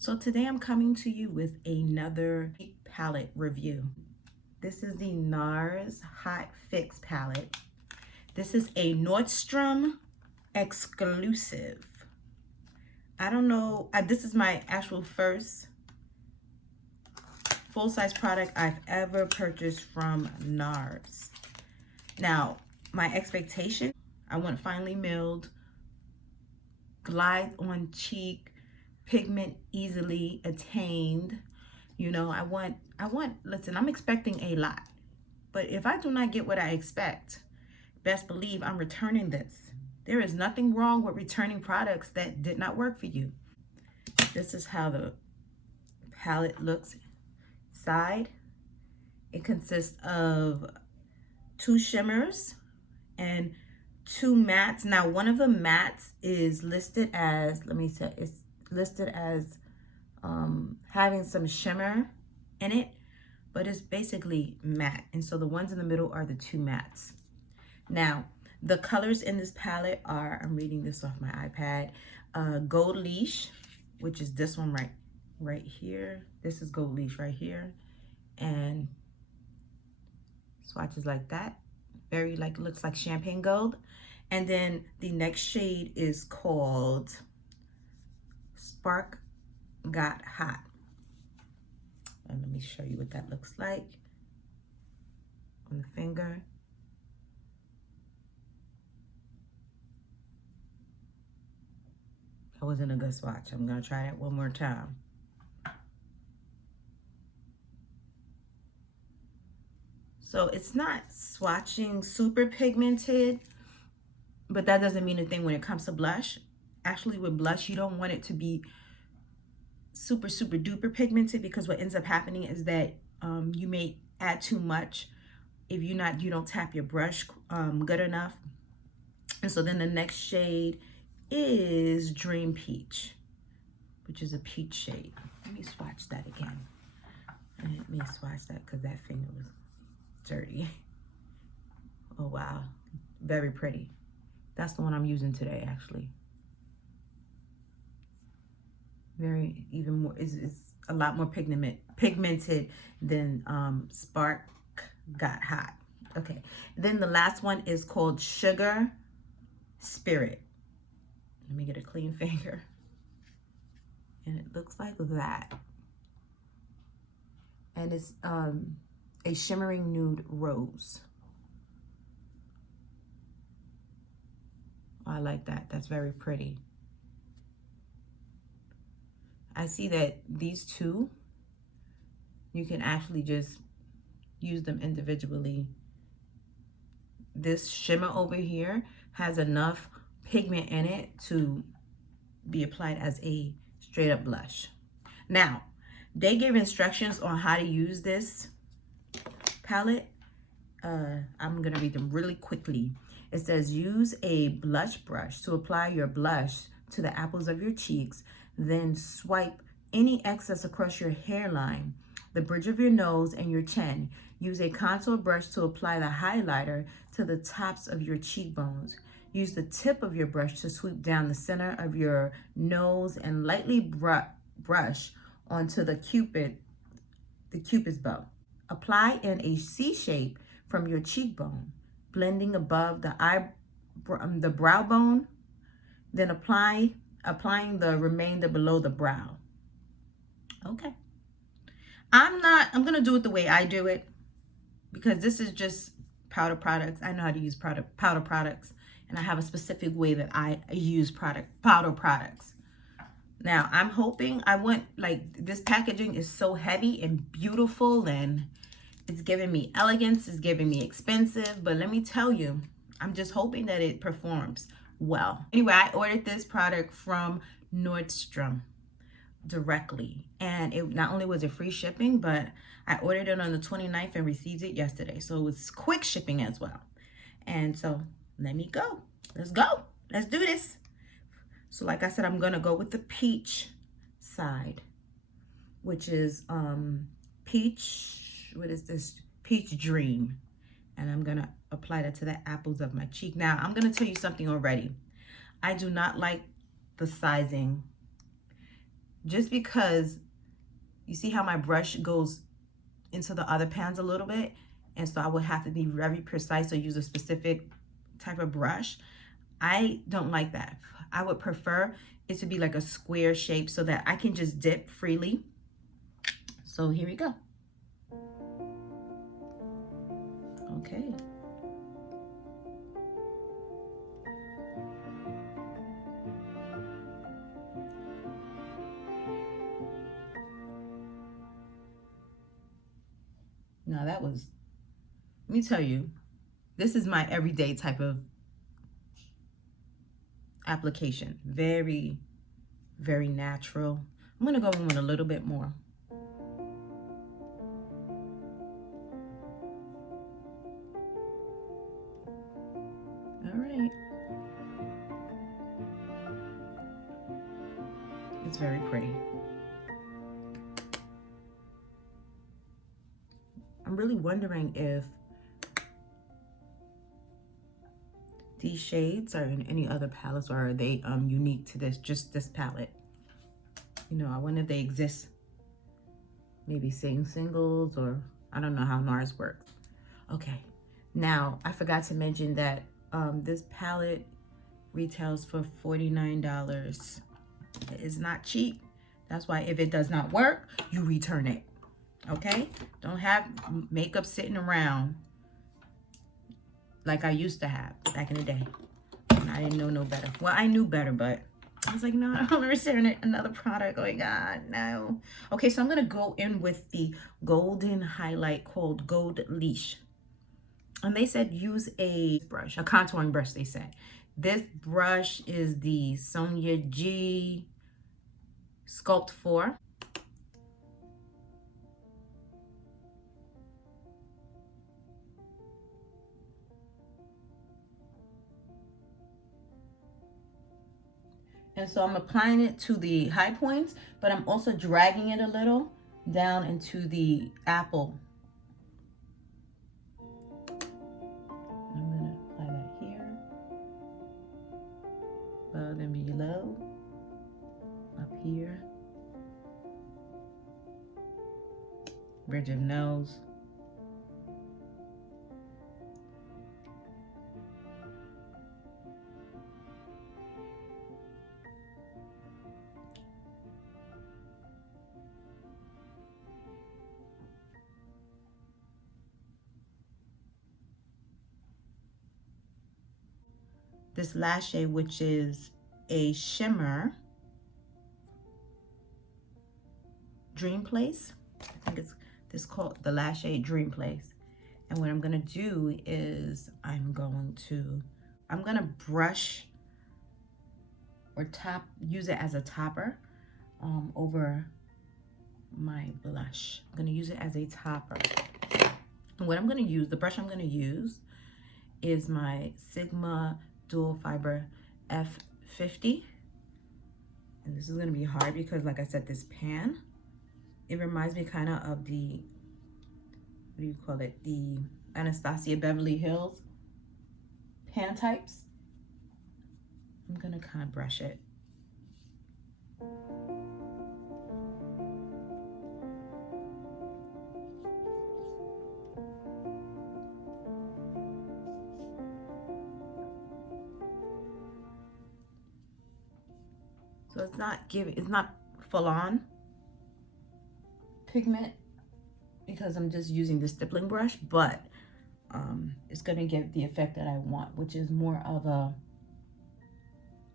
So today I'm coming to you with another palette review. This is the Nars Hot Fix palette. This is a Nordstrom exclusive. I don't know, this is my actual first full-size product I've ever purchased from Nars. Now, my expectation, I want finely milled, glide on cheek, pigment easily attained. You know, listen, I'm expecting a lot. But if I do not get what I expect, best believe I'm returning this. There is nothing wrong with returning products that did not work for you. This is how the palette looks inside. It consists of 2 shimmers and 2 mattes. Now, one of the mattes is listed as, it's listed as having some shimmer in it, but it's basically matte. And so the ones in the middle are the 2 mattes. Now, the colors in this palette are, I'm reading this off my iPad, Gold Leash, which is this one right here. This is Gold Leash right here. And swatches like that. Very looks like champagne gold. And then the next shade is called Spark Got Hot. And let me show you what that looks like on the finger. That wasn't a good swatch. I'm gonna try that one more time. So it's not swatching super pigmented, but that doesn't mean a thing when it comes to blush. Actually, with blush, you don't want it to be super duper pigmented, because what ends up happening is that you may add too much if you don't tap your brush good enough. And so then the next shade is Dream Peach, which is a peach shade. Let me swatch that again. Let me swatch that because that finger was dirty. Oh wow, very pretty. That's the one I'm using today, actually. Even more, is a lot more pigmented than Spark Got Hot. Okay, then the last one is called Sugar Spirit. Let me get a clean finger. And it looks like that. And it's a shimmering nude rose. I like that. That's very pretty. I see that these two, you can actually just use them individually. This shimmer over here has enough pigment in it to be applied as a straight up blush. Now, they give instructions on how to use this palette. I'm gonna read them really quickly. It says, use a blush brush to apply your blush to the apples of your cheeks, then swipe any excess across your hairline, the bridge of your nose, and your chin. Use a contour brush to apply the highlighter to the tops of your cheekbones. Use the tip of your brush to sweep down the center of your nose and lightly brush onto the cupid's bow. Apply in a C shape from your cheekbone, blending above the brow bone, then applying the remainder below the brow. Okay. I'm gonna do it the way I do it, because this is just powder products. I know how to use powder products, and I have a specific way that I use powder products. Now, I'm hoping, this packaging is so heavy and beautiful, and it's giving me elegance, it's giving me expensive, but let me tell you, I'm just hoping that it performs well. Anyway, I ordered this product from Nordstrom directly, and it not only was it free shipping, but I ordered it on the 29th and received it yesterday. So it was quick shipping as well. And so let me go. Let's go. Let's do this. So like I said, I'm gonna go with the peach side, which is peach, what is this? Peach Dream. And I'm gonna apply that to the apples of my cheek. Now, I'm gonna tell you something already. I do not like the sizing just because you see how my brush goes into the other pans a little bit, and so I would have to be very precise or use a specific type of brush. I don't like that. I would prefer it to be like a square shape so that I can just dip freely. So here we go. Okay. Now that was, let me tell you, this is my everyday type of application. Very, very natural. I'm gonna go in with a little bit more. All right. It's very pretty. I'm really wondering if these shades are in any other palettes, or are they unique to just this palette? You know, I wonder if they exist, maybe singles, or I don't know how Nars works. Okay, now I forgot to mention that this palette retails for $49. It is not cheap. That's why if it does not work, you return it. Okay, don't have makeup sitting around like I used to have back in the day. And I didn't know no better. Well, I knew better, but I was like, no, I don't want to return another product. Oh my God, no. Okay, so I'm gonna go in with the golden highlight called Gold Leash. And they said use a brush, a contouring brush, they said. This brush is the Sonia G Sculpt 4. And so I'm applying it to the high points, but I'm also dragging it a little down into the apple. I'm gonna apply that here, above and below, up here, bridge of nose. This lash shade, which is a shimmer, Dream Place. I think it's this called the lash shade Dream Place. And what I'm gonna do is I'm gonna brush or use it as a topper over my blush. I'm gonna use it as a topper. And what I'm gonna use, the brush I'm gonna use is my Sigma Dual Fiber F50. And this is gonna be hard because, like I said, this pan, it reminds me kind of the, what do you call it? The Anastasia Beverly Hills pan types. I'm gonna kind of brush it. So it's not full on pigment because I'm just using the stippling brush, but it's gonna give the effect that I want, which is more of a,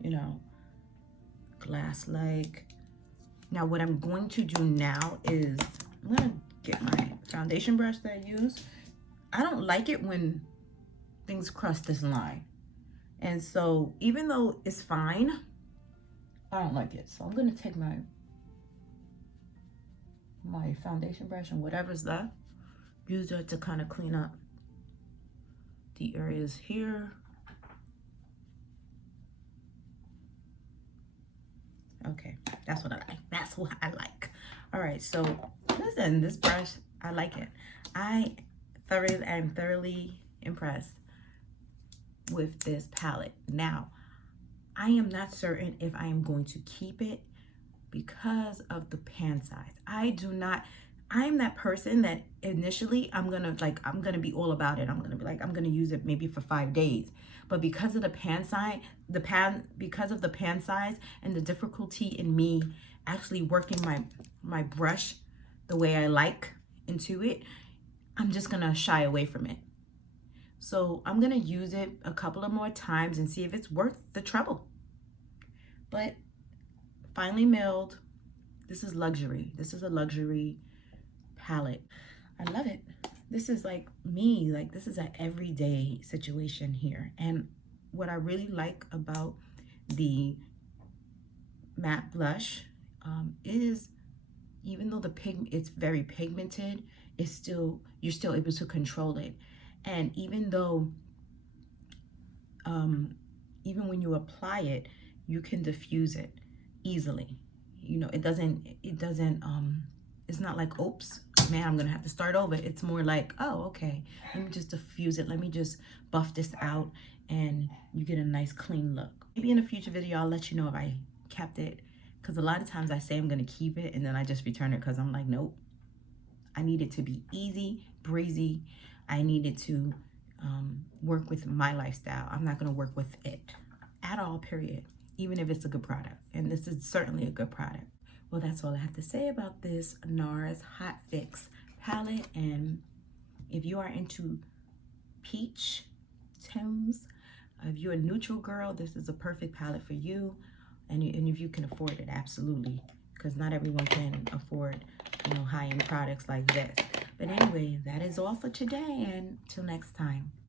you know, glass-like. Now what I'm going to do now is I'm gonna get my foundation brush that I use. I don't like it when things cross this line. And so even though it's fine, I don't like it. So I'm gonna take my foundation brush and whatever's left, use it to kind of clean up the areas here. Okay, that's what I like. That's what I like. All right, so listen, this brush, I like it. I am thoroughly impressed with this palette. Now, I am not certain if I am going to keep it because of the pan size. I'm that person that initially I'm gonna be all about it. I'm gonna be like, I'm gonna use it maybe for 5 days. But because of the pan size, because of the pan size and the difficulty in me actually working my brush the way I like into it, I'm just gonna shy away from it. So I'm gonna use it a couple of more times and see if it's worth the trouble. But finely milled, this is luxury. This is a luxury palette. I love it. This is like me, like this is an everyday situation here. And what I really like about the matte blush is, even though it's very pigmented, you're still able to control it. And even though even when you apply it, you can diffuse it easily. You know, it's not like, oops, man, I'm gonna have to start over. It's more like, oh, okay, let me just diffuse it. Let me just buff this out, and you get a nice clean look. Maybe in a future video, I'll let you know if I kept it, because a lot of times I say I'm gonna keep it, and then I just return it because I'm like, nope. I need it to be easy, breezy. I need it to work with my lifestyle. I'm not gonna work with it at all, period, even if it's a good product. And this is certainly a good product. Well, that's all I have to say about this Nars Hot Fix palette. And if you are into peach tones, if you're a neutral girl, this is a perfect palette for you. And if you can afford it, absolutely, because not everyone can afford, you know, high-end products like this. But anyway, that is all for today, and till next time.